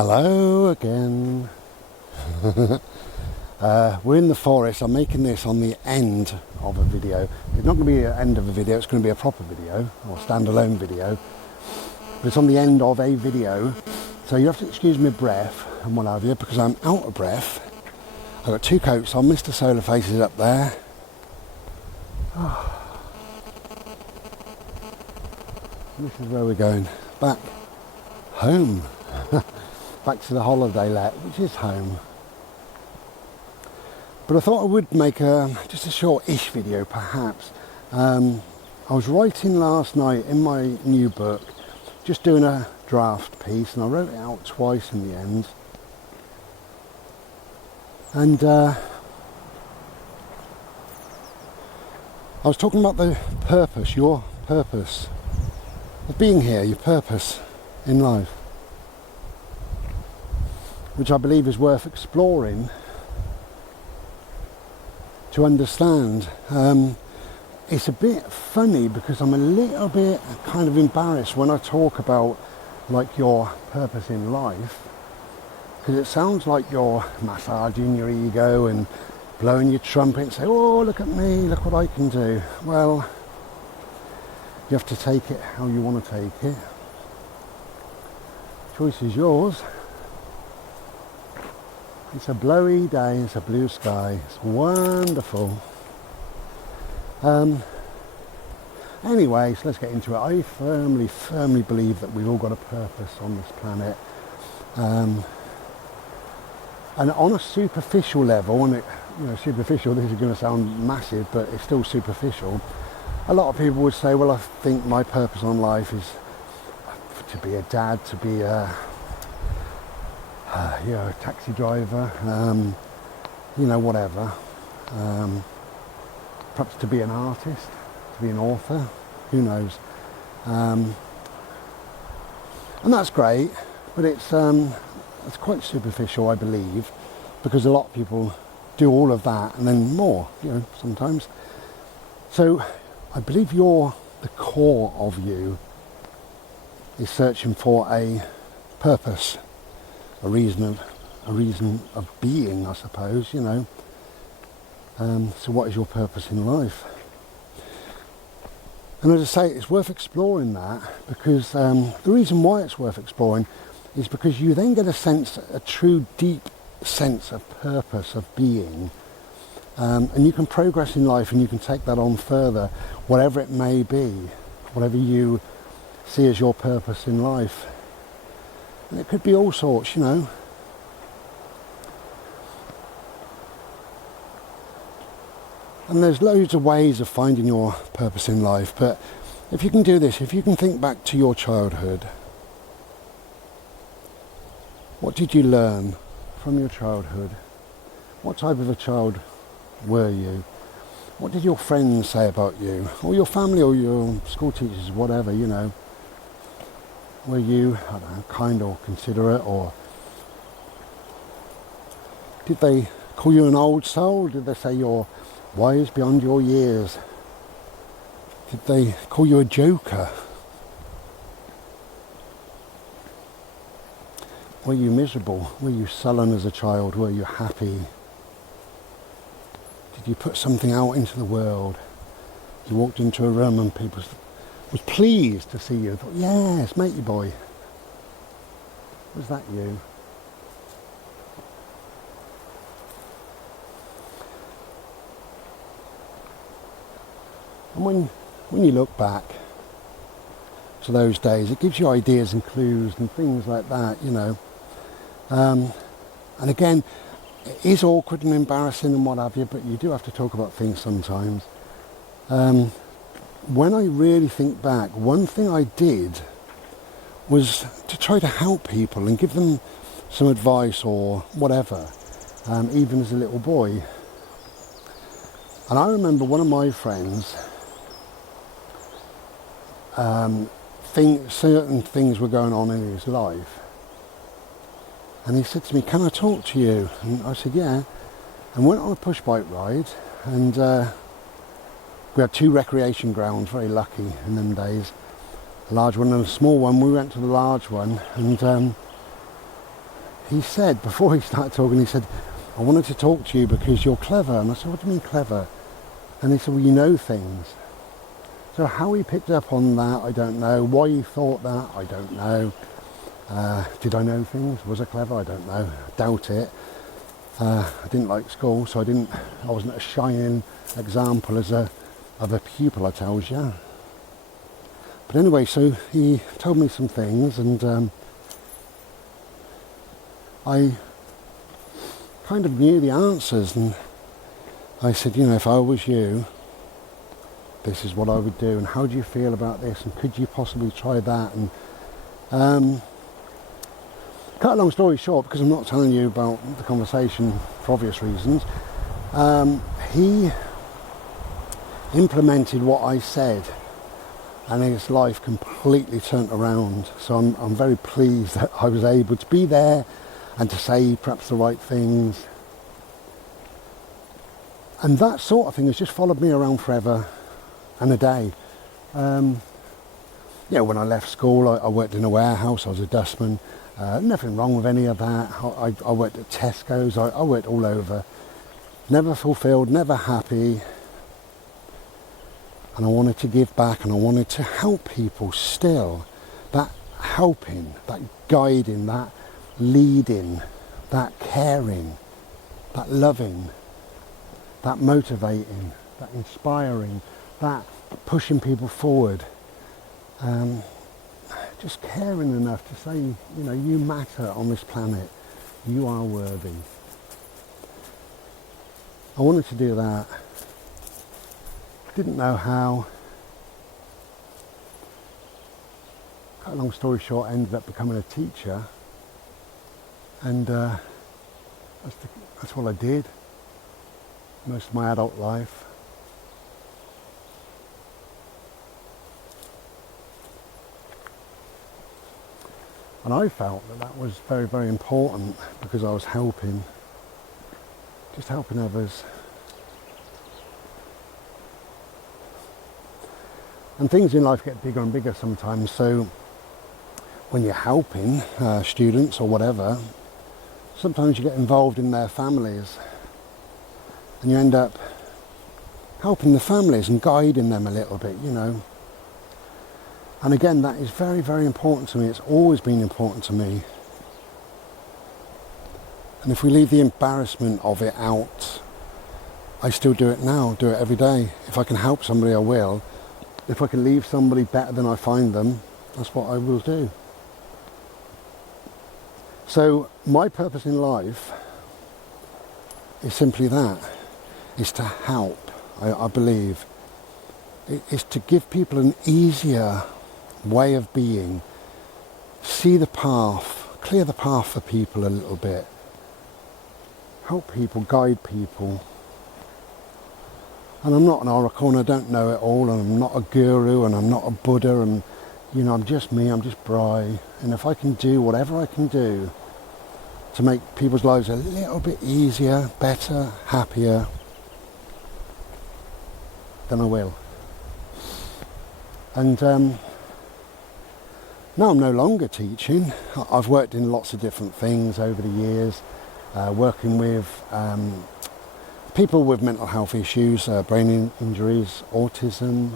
Hello again. We're in the forest. I'm making this on the end of a video. It's not going to be the end of a video, it's going to be a proper video or standalone video. But it's on the end of a video. So you have to excuse my breath and what have you because I'm out of breath. I've got two coats on. Mr. Solar Face is up there. This is where we're going. Back home. Back to the holiday let, which is home. But I thought I would make just a short-ish video perhaps. I was writing last night in my new book, just doing a draft piece, and I wrote it out twice in the end. And I was talking about the purpose, your purpose of being here, your purpose in life, which I believe is worth exploring to understand. It's a bit funny because I'm a little bit kind of embarrassed when I talk about like your purpose in life, because it sounds like you're massaging your ego and blowing your trumpet and say, oh, look at me, look what I can do. Well, you have to take it how you want to take it. Choice is yours. It's a blowy day, it's a blue sky, it's wonderful. Anyway, so let's get into it. I firmly believe that we've all got a purpose on this planet. And on a superficial level, and superficial, this is going to sound massive, but it's still superficial. A lot of people would say, well, I think my purpose on life is to be a dad, to be a taxi driver, whatever. Perhaps to be an artist, to be an author, who knows. And that's great, but it's quite superficial, I believe, because a lot of people do all of that and then more, sometimes. So I believe the core of you is searching for a purpose. A reason of being, I suppose, So what is your purpose in life? And as I say, it's worth exploring that because the reason why it's worth exploring is because you then get a true deep sense of purpose, of being. And you can progress in life and you can take that on further, whatever it may be, whatever you see as your purpose in life. And it could be all sorts, And there's loads of ways of finding your purpose in life. But if you can do this, if you can think back to your childhood, what did you learn from your childhood? What type of a child were you? What did your friends say about you? Or your family or your school teachers, whatever, Were you, kind or considerate, or did they call you an old soul? Did they say you're wise beyond your years? Did they call you a joker? Were you miserable? Were you sullen as a child? Were you happy? Did you put something out into the world? You walked into a room and people was pleased to see you. Thought, yes, matey boy. Was that you? And when you look back to those days, it gives you ideas and clues and things like that, And again, it is awkward and embarrassing and what have you, but you do have to talk about things sometimes. When I really think back, one thing I did was to try to help people and give them some advice or whatever, even as a little boy. And I remember one of my friends, certain things were going on in his life. And he said to me, can I talk to you? And I said, yeah. And went on a push bike ride, and we had two recreation grounds, very lucky in them days. A large one and a small one. We went to the large one, and he said, before he started talking, he said, I wanted to talk to you because you're clever. And I said, what do you mean clever? And he said, well, you know things. So how he picked up on that, I don't know. Why he thought that, I don't know. Did I know things? Was I clever? I don't know. I doubt it. I didn't like school, so I wasn't a shining example of a pupil, I tells you. But anyway, so he told me some things, and I kind of knew the answers, and I said, you know, if I was you, this is what I would do, and how do you feel about this, and could you possibly try that? And cut a long story short, because I'm not telling you about the conversation for obvious reasons, he implemented what I said, and his life completely turned around. So I'm very pleased that I was able to be there and to say perhaps the right things. And that sort of thing has just followed me around forever and a day. When I left school, I worked in a warehouse. I was a dustman. Nothing wrong with any of that. I worked at Tesco's. I worked all over. Never fulfilled, never happy. And I wanted to give back, and I wanted to help people still. That helping, that guiding, that leading, that caring, that loving, that motivating, that inspiring, that pushing people forward. Just caring enough to say, you know, you matter on this planet. You are worthy. I wanted to do that. Didn't know how. Cut a long story short, ended up becoming a teacher, and that's what I did most of my adult life. And I felt that was very, very important, because I was just helping others. And things in life get bigger and bigger sometimes, so when you're helping students or whatever, sometimes you get involved in their families, and you end up helping the families and guiding them a little bit, you know. And again, that is very, very important to me. It's always been important to me. And if we leave the embarrassment of it out, I still do it now, do it every day. If I can help somebody, I will. If I can leave somebody better than I find them, that's what I will do. So my purpose in life is simply that. Is to help, I believe. It is to give people an easier way of being. See the path, clear the path for people a little bit. Help people, guide people. And I'm not an oracle, and I don't know it all, and I'm not a guru, and I'm not a Buddha, and you know, I'm just me, I'm just Bri. And if I can do whatever I can do to make people's lives a little bit easier, better, happier, then I will. And now I'm no longer teaching. I've worked in lots of different things over the years, working with people with mental health issues, brain injuries, autism,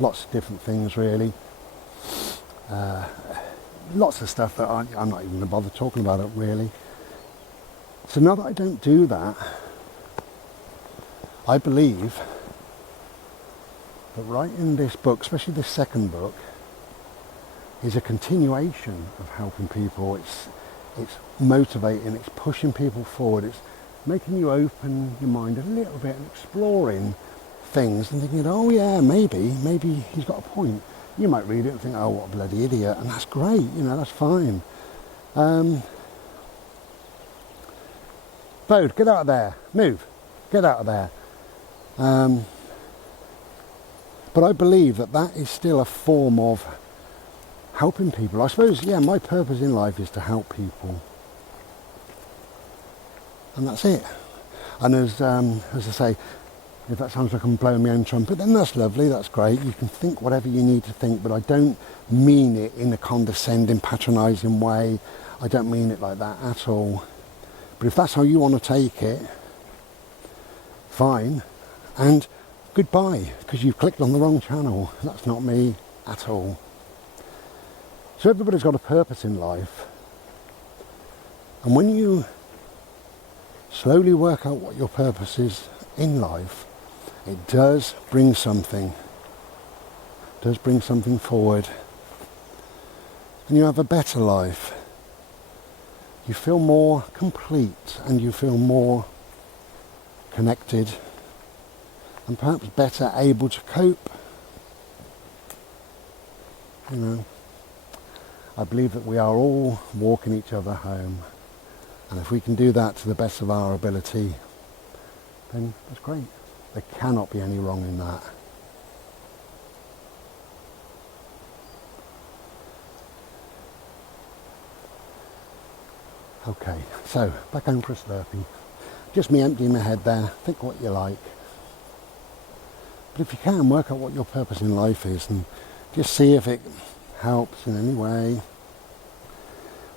lots of different things really. Lots of stuff that I'm not even going to bother talking about it really. So now that I don't do that, I believe that writing this book, especially this second book, is a continuation of helping people. It's motivating, it's pushing people forward, it's making you open your mind a little bit and exploring things and thinking, oh yeah, maybe he's got a point. You might read it and think, oh, what a bloody idiot, and that's great, you know, that's fine. Bode, get out of there, move, get out of there. But I believe that is still a form of helping people. I suppose, yeah, my purpose in life is to help people. And that's it. And as I say, If that sounds like I'm blowing my own trumpet, then that's lovely, that's great. You can think whatever you need to think, but I don't mean it in a condescending, patronising way. I don't mean it like that at all. But if that's how you want to take it, fine. And goodbye, because you've clicked on the wrong channel. That's not me at all. So everybody's got a purpose in life. And when you slowly work out what your purpose is in life, it does bring something forward, and you have a better life. You feel more complete, and you feel more connected, and perhaps better able to cope. You know, I believe that we are all walking each other home, and if we can do that to the best of our ability, then that's great. There cannot be any wrong in that. Okay, so back home for a Slurpee. Just me emptying my head there. Think what you like. But if you can, work out what your purpose in life is and just see if it helps in any way.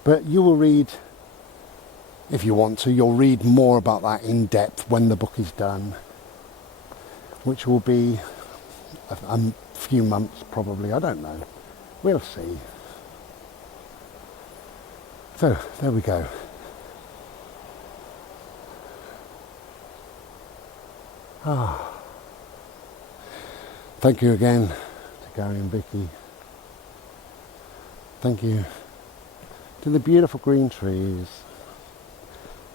But you will read, if you want to, you'll read more about that in depth when the book is done, which will be a few months probably, I don't know. We'll see. So, there we go. Thank you again to Gary and Vicky. Thank you to the beautiful green trees.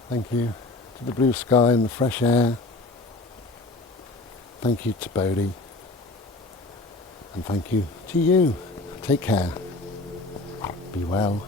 Thank you to the blue sky and the fresh air. Thank you to Bodhi. And thank you to you. Take care. Be well.